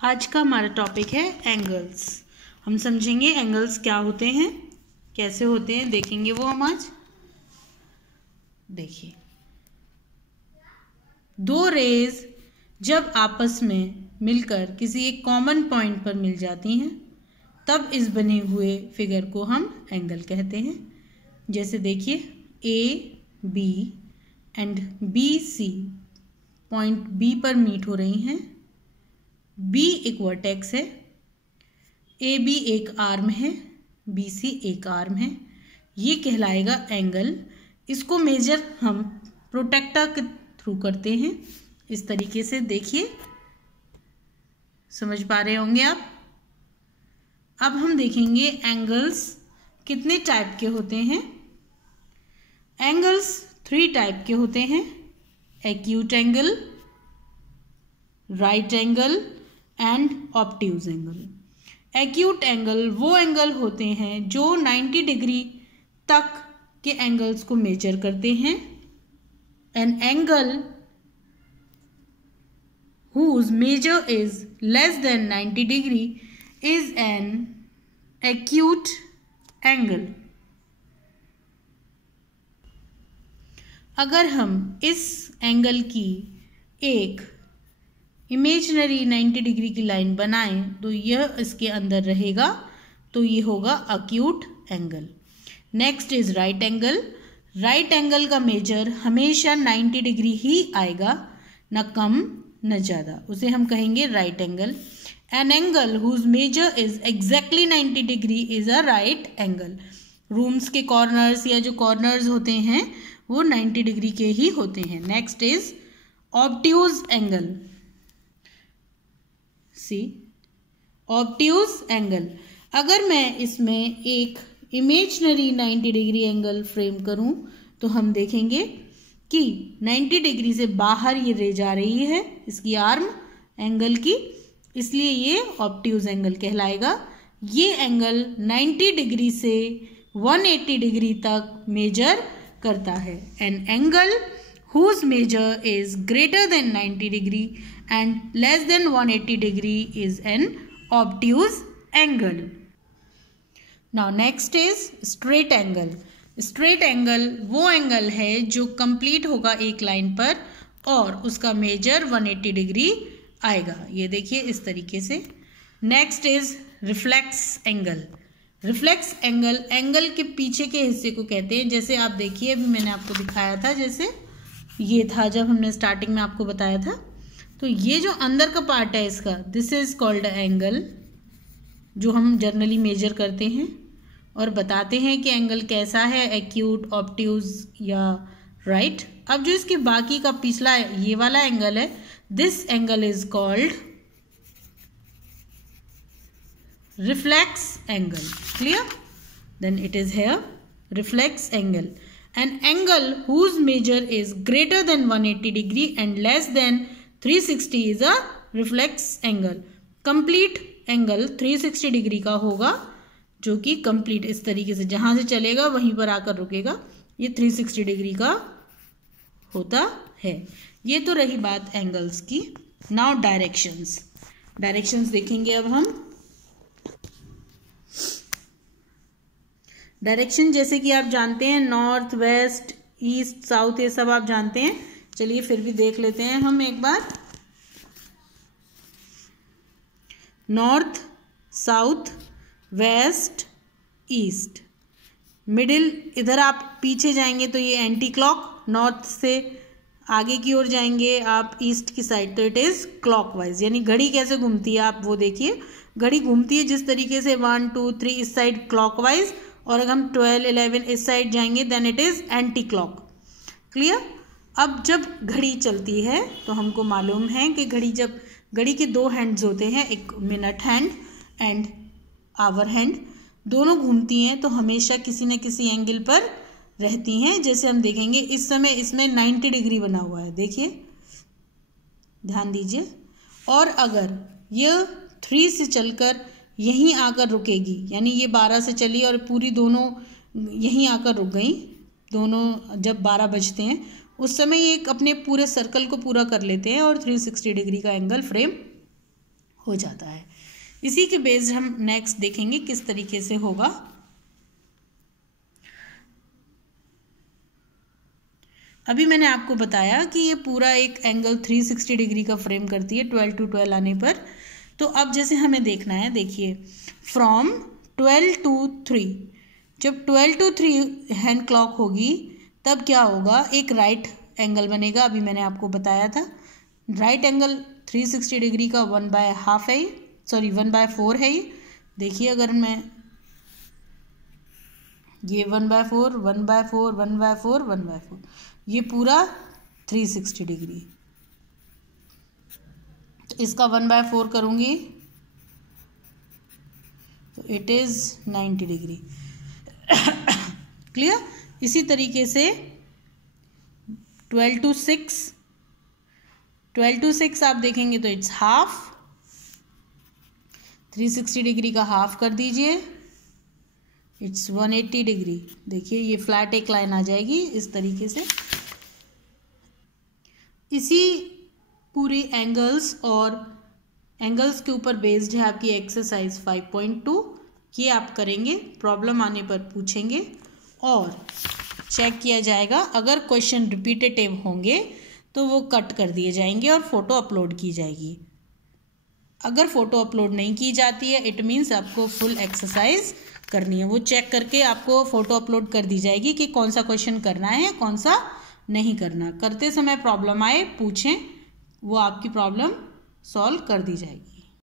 आज का हमारा टॉपिक है एंगल्स। हम समझेंगे एंगल्स क्या होते हैं, कैसे होते हैं, देखेंगे वो हम आज। देखिए, दो रेज जब आपस में मिलकर किसी एक कॉमन पॉइंट पर मिल जाती हैं तब इस बने हुए फिगर को हम एंगल कहते हैं। जैसे देखिए, A B and B C point B पर मीट हो रही हैं। बी एक वर्टेक्स है, ए बी एक आर्म है, बी सी एक आर्म है। ये कहलाएगा एंगल। इसको मेजर हम प्रोट्रैक्टर के थ्रू करते हैं। इस तरीके से देखिए, समझ पा रहे होंगे आप। अब हम देखेंगे एंगल्स कितने टाइप के होते हैं। एंगल्स 3 टाइप के होते हैं: acute angle, right angle and obtuse angle. Acute angle वो एंगल होते हैं जो 90 डिग्री तक के एंगल्स को मेजर करते हैं। An angle whose measure is less than 90 degree is an acute angle। अगर हम इस एंगल की एक इमेजिनरी 90 डिग्री की लाइन बनाएं तो यह इसके अंदर रहेगा, तो ये होगा acute angle. Next is right angle. Right angle का मेजर हमेशा 90 डिग्री ही आएगा, न कम न ज़्यादा, उसे हम कहेंगे right angle. An angle whose measure is exactly 90 degree is a right angle. Rooms के कॉर्नर्स या जो कॉर्नर्स होते हैं वो 90 डिग्री के ही होते हैं। Next is obtuse angle. See, obtuse angle. अगर मैं इसमें एक इमेजिनरी 90 डिग्री एंगल फ्रेम करूं तो हम देखेंगे कि 90 डिग्री से बाहर ये रे जा रही है, इसकी आर्म एंगल की, इसलिए ये ऑब्ट्यूज एंगल कहलाएगा। ये एंगल 90 डिग्री से 180 डिग्री तक मेजर करता है। An angle whose measure is greater than 90 degree and less than 180 degree is an obtuse angle. Now next is straight angle. Straight angle वो एंगल है जो कंप्लीट होगा एक लाइन पर और उसका मेजर 180 डिग्री आएगा। ये देखिए इस तरीके से। Next is reflex angle. Reflex angle angle के पीछे के हिस्से को कहते हैं। जैसे आप देखिए, अभी मैंने आपको दिखाया था, जैसे ये था जब हमने स्टार्टिंग में आपको बताया था, तो ये जो अंदर का पार्ट है इसका, दिस इज कॉल्ड एंगल, जो हम जनरली मेजर करते हैं और बताते हैं कि एंगल कैसा है, एक्यूट, ऑब्ट्यूज या राइट। अब जो इसके बाकी का पिछला ये वाला एंगल है, this angle is called reflex angle. Clear? Then it is here reflex angle. An angle whose measure is greater than 180 degree and less than 360 is a reflex angle. Complete angle 360 degree का होगा, जो कि complete इस तरीके से जहां से चलेगा वहीं पर आकर रुकेगा, ये 360 डिग्री का होता है। ये तो रही बात एंगल्स की। Now directions. डायरेक्शंस देखेंगे अब हम। डायरेक्शन जैसे कि आप जानते हैं, नॉर्थ, वेस्ट, ईस्ट, साउथ, ये सब आप जानते हैं। चलिए फिर भी देख लेते हैं हम एक बार। North, south, west, east. Middle, इधर आप पीछे जाएंगे तो ये एंटी क्लॉक, नॉर्थ से आगे की ओर जाएंगे आप ईस्ट की साइड तो इट इज क्लॉकवाइज। यानी घड़ी कैसे घूमती है आप वो देखिए। घड़ी घूमती है जिस तरीके से 1 2 3 इस साइड क्लॉकवाइज, और अगर हम 12 11 इस साइड जाएंगे then it is anti clock. Clear? अब जब घड़ी चलती है तो हमको मालूम है कि घड़ी के 2 हैंड्स होते हैं, एक minute hand and hour hand, दोनों घूमती हैं तो हमेशा किसी न किसी एंगल पर रहती हैं। जैसे हम देखेंगे इस समय इसमें 90 डिग्री बना हुआ है, देखिए, ध्यान दीजिए। और अगर यह 3 से चलकर यहीं आकर रुकेगी, यानी ये 12 से चली और पूरी दोनों यहीं आकर रुक गई, दोनों जब 12 बजते हैं उस समय ये एक अपने पूरे सर्कल को पूरा कर लेते हैं और 360 डिग्री का एंगल फ्रेम हो जाता है। इसी के बेस्ड हम नेक्स्ट देखेंगे किस तरीके से होगा। अभी मैंने आपको बताया कि ये पूरा एक एंगल 360 डिग्री का फ्रेम करती है 12 to 12 आने पर। तो अब जैसे हमें देखना है, देखिए फ्रॉम 12 to 3, जब 12 to 3 हैंड क्लॉक होगी तब क्या होगा, एक राइट एंगल बनेगा। अभी मैंने आपको बताया था राइट एंगल 360 डिग्री का 1/2 है, सॉरी 1/4 है ये। देखिए अगर मैं ये 1/4 1/4 1/4 1/4, ये पूरा 360 डिग्री, तो इसका 1/4 करूँगी तो इट इज़ 90 डिग्री। क्लियर। इसी तरीके से 12 to 6 आप देखेंगे तो इट्स हाफ, 360 डिग्री का हाफ कर दीजिए, इट्स 180 डिग्री। देखिए ये फ्लैट एक लाइन आ जाएगी इस तरीके से। इसी पूरी एंगल्स और एंगल्स के ऊपर बेस्ड है आपकी एक्सरसाइज 5.2। ये आप करेंगे, प्रॉब्लम आने पर पूछेंगे और चेक किया जाएगा। अगर क्वेश्चन रिपीटेटिव होंगे तो वो कट कर दिए जाएंगे और फोटो अपलोड की जाएगी। अगर फोटो अपलोड नहीं की जाती है इट मीन्स आपको फुल एक्सरसाइज करनी है। वो चेक करके आपको फोटो अपलोड कर दी जाएगी कि कौन सा क्वेश्चन करना है कौन सा नहीं करना। करते समय प्रॉब्लम आए पूछें, वो आपकी प्रॉब्लम सॉल्व कर दी जाएगी।